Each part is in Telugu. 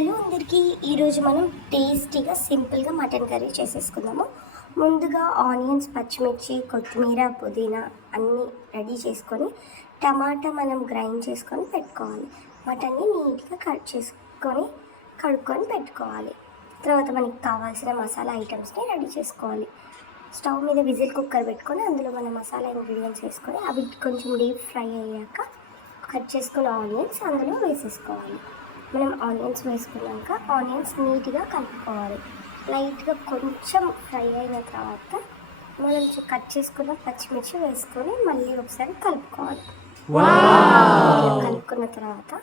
హలో అందరికీ, ఈరోజు మనం టేస్టీగా సింపుల్గా మటన్ కర్రీ చేసేసుకుందాము. ముందుగా ఆనియన్స్, పచ్చిమిర్చి, కొత్తిమీర, పుదీనా అన్నీ రెడీ చేసుకొని టమాటా మనం గ్రైండ్ చేసుకొని పెట్టుకోవాలి. మటన్ని నీట్గా కట్ చేసుకొని కడుక్కొని పెట్టుకోవాలి. తర్వాత మనకి కావాల్సిన మసాలా ఐటమ్స్ని రెడీ చేసుకోవాలి. స్టవ్ మీద విజిల్ కుక్కర్ పెట్టుకొని అందులో మన మసాలా ఇంగ్రీడియంట్స్ వేసుకొని అవి కొంచెం డీప్ ఫ్రై అయ్యాక కట్ చేసుకున్న ఆనియన్స్ అందులో వేసేసుకోవాలి. మనం ఆనియన్స్ వేసుకున్నాక ఆనియన్స్ నీట్గా కలుపుకోవాలి. లైట్గా కొంచెం ఫ్రై అయిన తర్వాత మనం కట్ చేసుకున్న పచ్చిమిర్చి వేసుకొని మళ్ళీ ఒకసారి కలుపుకోవాలి. కలుపుకున్న తర్వాత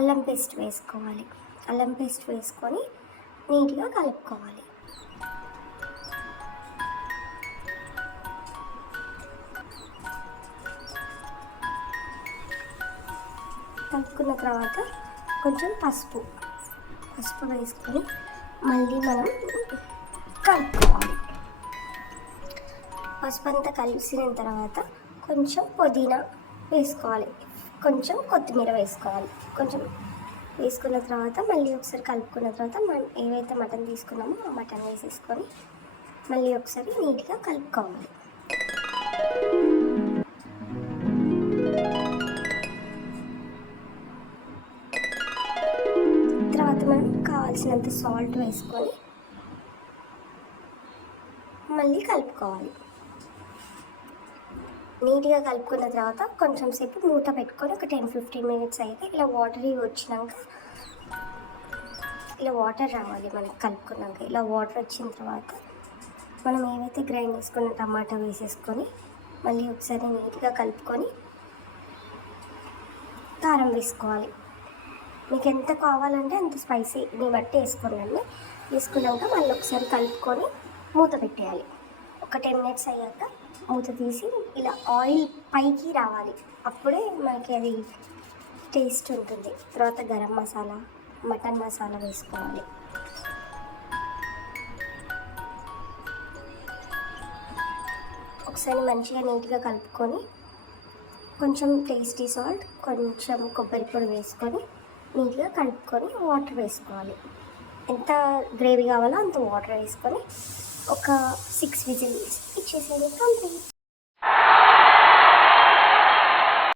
అల్లం పేస్ట్ వేసుకోవాలి. అల్లం పేస్ట్ వేసుకొని నీట్గా కలుపుకోవాలి. కలుపుకున్న తర్వాత కొంచెం పసుపు వేసుకొని మళ్ళీ మనం కలుపుకోవాలి. పసుపు అంతా కలిసిన తర్వాత కొంచెం పుదీనా వేసుకోవాలి, కొంచెం కొత్తిమీర వేసుకోవాలి. కొంచెం వేసుకున్న తర్వాత మళ్ళీ ఒకసారి కలుపుకున్న తర్వాత మనం ఏవైతే మటన్ తీసుకున్నామో ఆ మటన్ వేసేసుకొని మళ్ళీ ఒకసారి నీట్గా కలుపుకోవాలి. తర్వాత మనం కావాల్సినంత సాల్ట్ వేసుకొని మళ్ళీ కలుపుకోవాలి. నీట్గా కలుపుకున్న తర్వాత కొంచెం సేపు మూత పెట్టుకొని ఒక 10-15 మినిట్స్ అయితే ఇలా వాటరీ వచ్చినాక ఇలా వాటర్ రావాలి. మనకి కలుపుకున్నాక ఇలా వాటర్ వచ్చిన తర్వాత మనం ఏవైతే గ్రైండ్ చేసుకున్న టమాటా వేసేసుకొని మళ్ళీ ఒకసారి నీట్గా కలుపుకొని కారం వేసుకోవాలి. మీకు ఎంత కావాలంటే అంత స్పైసీని బట్టి వేసుకోండి. వేసుకున్నాక మళ్ళీ ఒకసారి కలుపుకొని మూత పెట్టేయాలి. ఒక 10 మినిట్స్ అయ్యాక మూత తీసి ఇలా ఆయిల్ పైకి రావాలి, అప్పుడే మనకి అది టేస్ట్ ఉంటుంది. తర్వాత గరం మసాలా, మటన్ మసాలా వేసుకోవాలి. ఒకసారి మంచిగా నీట్గా కలుపుకొని కొంచెం టేస్టీ సాల్ట్, కొంచెం కొబ్బరి పొడి వేసుకొని నీట్గా కలుపుకొని వాటర్ వేసుకోవాలి. ఎంత గ్రేవీ కావాలో అంత వాటర్ వేసుకొని ఒక 6 విజిల్స్ ఇచ్చేసేది కంప్లీట్.